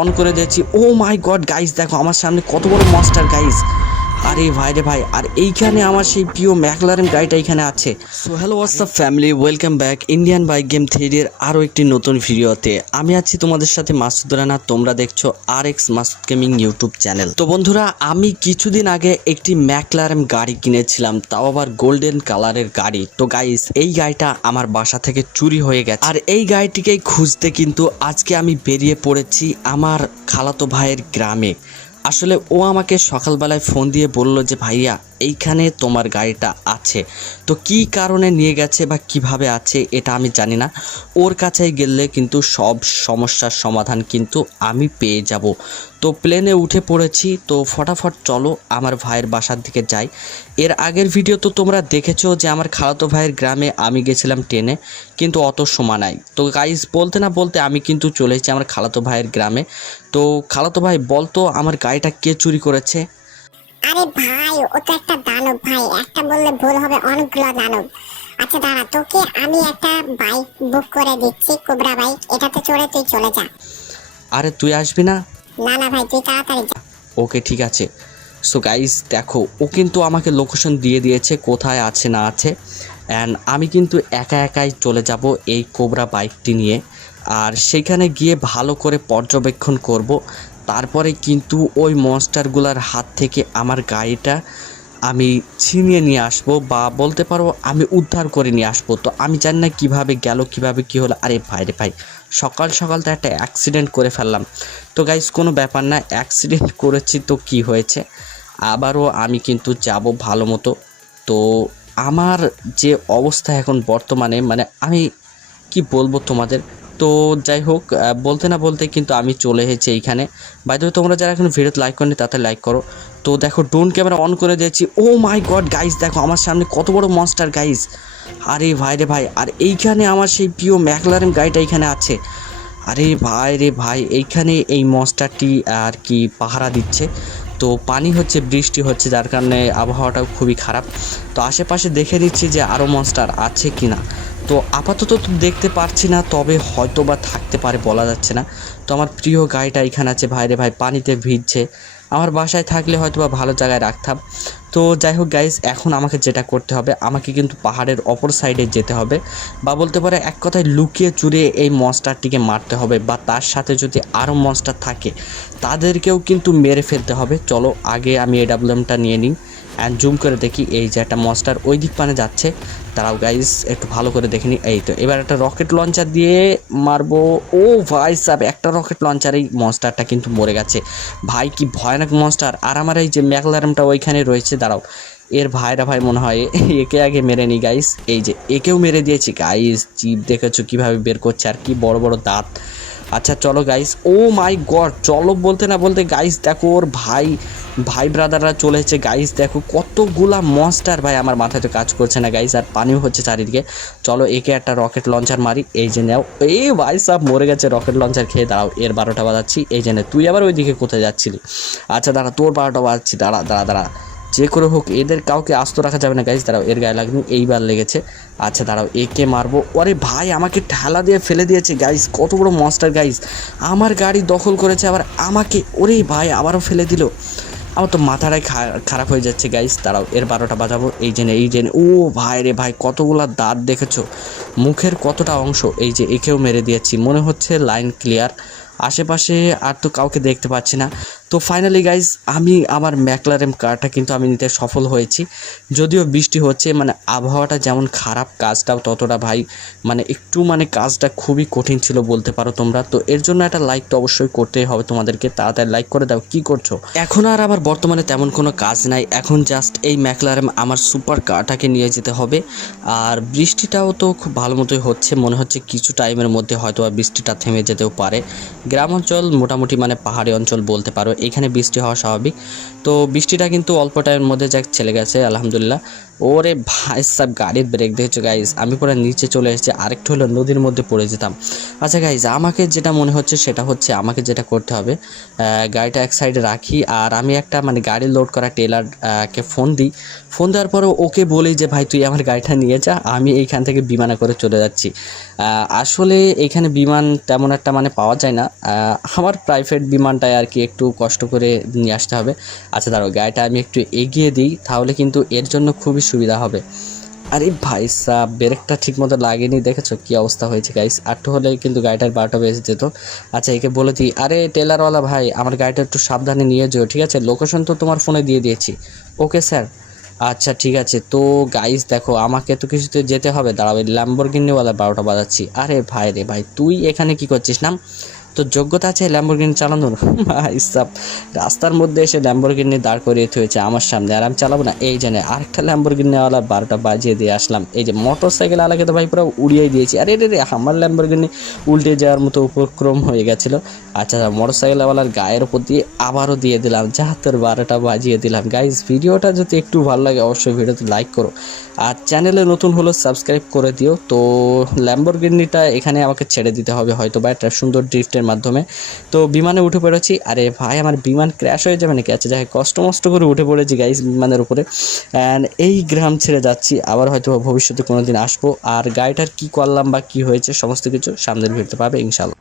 On করে দিয়েছি। ও মাই god guys দেখো আমার সামনে কত বড় মাস্টার গাইস আরে ভাই রে ভাই, আর এইখানে আমার সেই প্রিয় ম্যাকলারেন গাড়িটা এখানে আছে। So hello WhatsApp family welcome back Indian bike game থ্রির আরও একটি নতুন ভিডিওতে। আমি আছি তোমাদের সাথে মাসুদ রানা, তোমরা দেখছ R X Masud gaming YouTube channel তো বন্ধুরা, আমি কিছুদিন আগে একটি ম্যাকলারেন গাড়ি কিনেছিলাম, তাও আবার গোল্ডেন কালারের গাড়ি। তো গাইস এই গাড়িটা আমার বাসা থেকে চুরি হয়ে গেছে। আর এই গাড়িটিকেই খুঁজতে কিন্তু আজকে আমি বেরিয়ে পড়েছি আমার খালাতো ভাইয়ের গ্রামে। আসলে ও আমাকে সকালবেলায় ফোন দিয়ে বলল যে, ভাইয়া, এইখানে তোমার গাড়িটা আছে। তো কি কারণে নিয়ে গেছে বা কীভাবে আছে এটা আমি জানি না। ওর কাছে গেলে কিন্তু সব সমস্যার সমাধান কিন্তু আমি পেয়ে যাব। তো প্লেনে উঠে পড়েছি তো ফটাফট চলো আমার ভাইয়ের বাসার দিকে যাই। এর আগের ভিডিও তো তোমরা দেখেছ যে আমার খালাতো ভাইয়ের গ্রামে আমি গেছিলাম ট্রেনে কিন্তু অত সময় নাই। তো গাইজ বলতে না বলতে আমি কিন্তু চলে এসেছি আমার খালাতো ভাইয়ের গ্রামে। তো খালাতো ভাই বলতো আমার গাড়িটা কে চুরি করেছে? আরে ভাই ও তো একটা দানব ভাই একটা বললে ভুল হবে অনেকগুলো দানব। আচ্ছা দাঁড়া তোকে আমি একটা বাইক বুক করে দিচ্ছি কোবরা বাইক এটাতে চড়ে তুই চলে যা। আরে তুই আসবি না? না ওকে, ঠিক আছে। সো গাইস দেখো, ও কিন্তু আমাকে লোকেশন দিয়ে দিয়েছে, কোথায় আছে, না আছে। অ্যান্ড আমি কিন্তু একা একাই চলে যাব এই কোবরা বাইকটি নিয়ে। আর সেখানে গিয়ে ভালো করে পর্যবেক্ষণ করব। তারপরে কিন্তু ওই মনস্টারগুলোর হাত থেকে আমার গাড়িটা আমি ছিনিয়ে নিয়ে আসব বা বলতে পারো আমি উদ্ধার করে নিয়ে আসব। তো আমি জানি না কীভাবে গেল, কীভাবে কি হলো। আরে ভাই রে ভাই সকাল সকাল তো একটা অ্যাক্সিডেন্ট করে ফেললাম। তো গাইস কোনো ব্যাপার না অ্যাক্সিডেন্ট করেছি তো কি হয়েছে? আবারও আমি কিন্তু যাব ভালো মতো। তো আমার যে অবস্থা এখন বর্তমানে মানে আমি কি বলব তোমাদের? তো যাই হোক বলতে না বলতে কিন্তু আমি চলে এসেছি এইখানে। বাইরে তোমরা যারা এখন ভিডিওতে লাইক করনি, তাতে লাইক করো। তো দেখো ড্রোন ক্যামেরা অন করে দিয়েছি। ও মাই গড গাইস দেখো, আমার সামনে কত বড় মনস্টার গাইস আরে ভাই রে ভাই, আর এইখানে আমার সেই প্রিয় ম্যাকলারেন গাড়িটা এখানে আছে। আরে ভাই রে ভাই, এইখানে এই মনস্টারটি আর কি পাহারা দিচ্ছে। তো পানি হচ্ছে, বৃষ্টি হচ্ছে, যার কারণে আবহাওয়াটাও খুবই খারাপ। তো আশেপাশে দেখে নিচ্ছি যে আরও মনস্টার আছে কি না তো আপাতত দেখতে পারছি না, তবে হয়তো বা থাকতে পারে, বলা যাচ্ছে না। তো আমার প্রিয় গাড়িটা এখানে আছে ভাইরে ভাই, পানিতে ভিজছে। আমার বাসায় থাকলে হয়তো বা ভালো জায়গায় রাখতাম। তো যাই হোক গাইজ এখন আমাকে যেটা করতে হবে, আমাকে কিন্তু পাহাড়ের অপর সাইডে যেতে হবে। বা বলতে পারে এক কথায় লুকিয়ে চুরিয়ে এই মনস্টারটিকে মারতে হবে বা তার সাথে যদি আরও মনস্টার থাকে, তাদেরকেও কিন্তু মেরে ফেলতে হবে। চলো আগে আমি এডাব্লিউএমটা নিয়ে নিই। অ্যান্ড জুম করে দেখি এই যে একটা মস্টার ওই দিক পানে যাচ্ছে। তারাও গাইজ একটু ভালো করে দেখে এই তো, এবার একটা রকেট লঞ্চার দিয়ে মারবো। ও ভাই সাব একটা রকেট লঞ্চারেই মনস্টারটা কিন্তু মরে গেছে। ভাই, কি ভয়ানক মনস্টার আর আমার এই যে ম্যাকলারামটা ওইখানে রয়েছে, দাঁড়াও। এর ভাইরা ভাই মনে হয় একে আগে মেরে নি গাইস এই যে, একেও মেরে দিয়েছি। গাইস জিপ দেখেছ কীভাবে বের করছে, আর কি বড় বড় দাঁত। আচ্ছা চলো গাইস ও মাই গড চলো বলতে না বলতে গাইস দেখো ওর ভাই ভাই ব্রাদাররা চলে এসেছে। গাইস দেখো কতগুলা মনস্টার ভাই আমার মাথায় তো কাজ করছে না গাইস আর পানিও হচ্ছে চারিদিকে। চলো একে একটা রকেট লঞ্চার মারি, এই যে নাও। এই ভাই সব মরে গেছে রকেট লঞ্চার খেয়ে দাঁড়াও, এর বারোটা বাজাচ্ছি। এই যে তুই আবার ওইদিকে কোথায় যাচ্ছিলি? আচ্ছা দাঁড়া, তোর বারোটা বাজাচ্ছি, দাঁড়া দাঁড়া দাঁড়া। যে করে হোক, এদের কাউকে আস্ত রাখা যাবে না গাইজ দাঁড়াও, এর গায়ে লাগনি, এইবার লেগেছে। আচ্ছা দাঁড়াও, একে মারবো। আরে ভাই, আমাকে ঠেলা দিয়ে ফেলে দিয়েছে গাইজ কত বড় মনস্টার গাইজ আমার গাড়ি দখল করেছে, আবার আমাকে, ওরে ভাই, আবারও ফেলে দিল। আমার তো মাথাটাই খারাপ হয়ে যাচ্ছে গাইজ দাঁড়াও, এর বারোটা বাজাবো, এই জেনে এই জেনে ও ভাই রে ভাই, কতগুলা দাঁত দেখেছ? মুখের কতটা অংশ? এই যে, একেও মেরে দিয়েছি। মনে হচ্ছে লাইন ক্লিয়ার আশেপাশে আর তো কাউকে দেখতে পাচ্ছি না। তো ফাইনালি গাইজ আমি আমার ম্যাকলারেম কারটা কিন্তু আমি নিতে সফল হয়েছি। যদিও বৃষ্টি হচ্ছে মানে আবহাওয়াটা যেমন খারাপ, কাজটাও ততটা ভাই মানে একটু মানে কাজটা খুবই কঠিন ছিল বলতে পারো তোমরা। তো এর জন্য একটা লাইক তো অবশ্যই করতেই হবে তোমাদেরকে, তাড়াতাড়ি লাইক করে দাও, কি করছ? এখন আর আমার বর্তমানে তেমন কোনো কাজ নাই, এখন জাস্ট এই ম্যাকলারেম আমার সুপার কারটাকে নিয়ে যেতে হবে। আর বৃষ্টিটাও তো খুব ভালো মতোই হচ্ছে, মনে হচ্ছে কিছু টাইমের মধ্যে হয়তো বৃষ্টিটা থেমে যেতেও পারে। গ্রাম অঞ্চল, মোটামুটি মানে পাহাড়ি অঞ্চল বলতে পারো এখানে বৃষ্টি হওয়া স্বাভাবিক। তো বৃষ্টিটা কিন্তু অল্প টাইমের মধ্যে যাক চলে গেছে, আলহামদুলিল্লাহ। ওরে ভাই সাহেব, গাড়ির ব্রেক দেখেছ গাইজ আমি পুরো নিচে চলে এসেছি, আরেকটু হলো নদীর মধ্যে পড়ে যেতাম। আচ্ছা গাইজ আমাকে যেটা মনে হচ্ছে সেটা হচ্ছে আমাকে যেটা করতে হবে গাড়িটা এক সাইডে রাখি আর আমি একটা মানে গাড়ি লোড করা টেলার কে ফোন দিই। ফোন দেওয়ার পরে ওকে বলি যে, ভাই, তুই আমার গাড়িটা নিয়ে যা, আমি এইখান থেকে বিমানে করে চলে যাচ্ছি। আসলে এইখানে বিমান তেমন একটা মানে পাওয়া যায় না। আমার প্রাইভেট বিমানটায় আর কি একটু কষ্ট করে নিয়ে আসতে হবে। আচ্ছা দাঁড়ো গাড়িটা আমি একটু এগিয়ে দিই, তাহলে কিন্তু এর জন্য খুবই সুবিধা হবে। আরে ভাই সাহ ব্রেকটা ঠিক মতো লাগেনি, দেখেছ কি অবস্থা হয়েছে গাইস আটটু হলে কিন্তু গাড়িটার বারোটা বেজে যেত। আচ্ছা একে বলে দিই, আরে টেলারওয়ালা ভাই, আমার গাড়িটা একটু সাবধানে নিয়ে যেও, ঠিক আছে? লোকেশন তো তোমার ফোনে দিয়ে দিয়েছি। ওকে স্যার আচ্ছা ঠিক আছে। তো গাইস দেখো, আমাকে তো কিছুতে যেতে হবে। দাঁড়াবে ল্যাম্বরগিনিওয়ালা বারোটা বাজাচ্ছি। আরে ভাই রে ভাই, তুই এখানে কি করছিস, নাম? তো যোগ্যতা আছে ল্যাম্বরগিনি চালানোর। ভাই সাব, রাস্তার মধ্যে এসে ল্যাম্বরগিনি দাঁড় করিয়ে হয়েছে আমার সামনে, আর আমি চালাবো না। এই জানে আরেকটা ল্যাম্বরগিনিওয়ালা বারোটা বাজিয়ে দিয়ে আসলাম। এই যে মোটর সাইকেল আলাকে তো ভাই পুরো উড়িয়ে দিয়েছি। আরে রে রে আমার ল্যাম্বরগিনি উল্টে যাওয়ার মতো উপক্রম হয়ে গেছিল। আচ্ছা মোটর সাইকেলওয়ালার গায়ের উপর দিয়ে আবারও দিয়ে দিলাম। যা তোর বারোটা বাজিয়ে দিলাম। গাইজ ভিডিওটা যদি একটু ভালো লাগে, অবশ্যই ভিডিওতে লাইক করো। আর চ্যানেলে নতুন হলো সাবস্ক্রাইব করে দিও। তো ল্যাম্বরগিনিটা এখানে আমাকে ছেড়ে দিতে হবে। হয়তো বা একটা সুন্দর ড্রিফটের মাধ্যমে। তো বিমানে উঠে পড়েছি। আরে ভাই, আমার বিমান ক্র্যাশ হয়ে যাবে নাকি? আচ্ছা যাই কষ্ট মষ্ট করে উঠে পড়েছি গাইস বিমানের উপরে। অ্যান্ড এই গ্রাম ছেড়ে যাচ্ছি। আবার হয়তো ভবিষ্যতে কোনো দিন আসব। আর গাড়িটার কী করলাম বা কী হয়েছে, সমস্ত কিছু সামনের ভিড়তে পাবে ইনশাল্লাহ